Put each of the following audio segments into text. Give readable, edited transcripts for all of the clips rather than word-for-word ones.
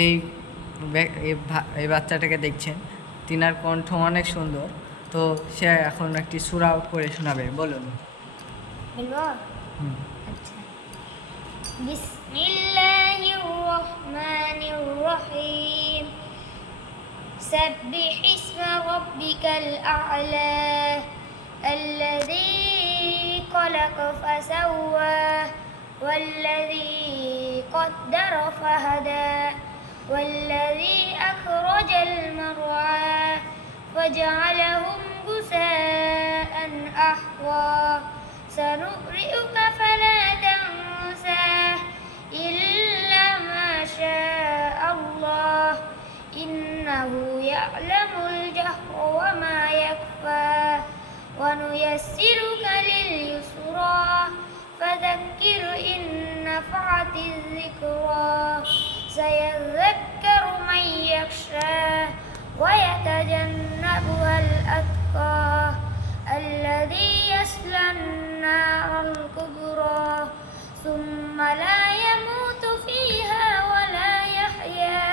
এই এই বাচ্চাটাকে দেখছেন, তিনার কণ্ঠ অনেক সুন্দর। তো সে এখন একটি সূরা পড়ে শোনাবে, বলুন। আচ্ছা, বিসমিল্লাহির রহমানির রহিম। সাব্বিহ ইসমা রাব্বিকাল আ'লা আল্লাযী খলাকা ফাসাওয়া ওয়াল্লাযী কদ্দারা ফাহাদা والذي أخرج المرعى فجعلهم غثاء أحوى سنقرئك فلا تنسى إلا ما شاء الله إنه يعلم الجهر وما يخفى ونيسرك لليسرى فذكر إن نفعت الذكرى سيذكر من يخشى ويتجنبها الأتقى الذي يصلى النار الكبرى ثم لا يموت فيها ولا يحيا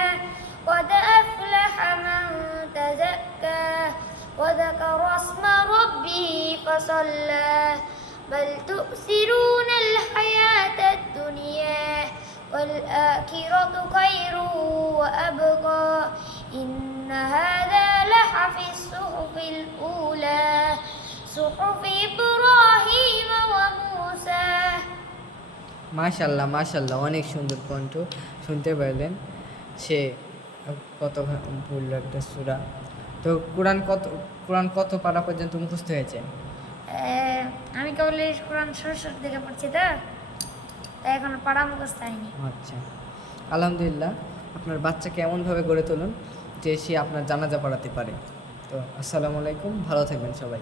قد أفلح من تزكى وذكر اسم ربه فصلى بل تؤثرون الحياة الدنيا والآخرة خير وأبقى إن هذا لفي الصحف الأولى صحف إبراهيم وموسى। মাশাল্লাহ মাশাল্লাহ, অনেক সুন্দর কণ্ঠ, শুনতে পারলেন। সে কত বলল একটা সূরা। তো কোরআন কত পারা পর্যন্ত মুখস্থ হয়েছে? আমি কেবল কোরআন শুরু থেকে পড়ছি, তো তাই এখন পাড়া মুখস্থ হয়নি। আচ্ছা, আলহামদুলিল্লাহ। আপনার বাচ্চাকে এমনভাবে গড়ে তুলুন যে সে আপনার জানাজা পড়াতে পারে। তো আসসালামু আলাইকুম, ভালো থাকবেন সবাই।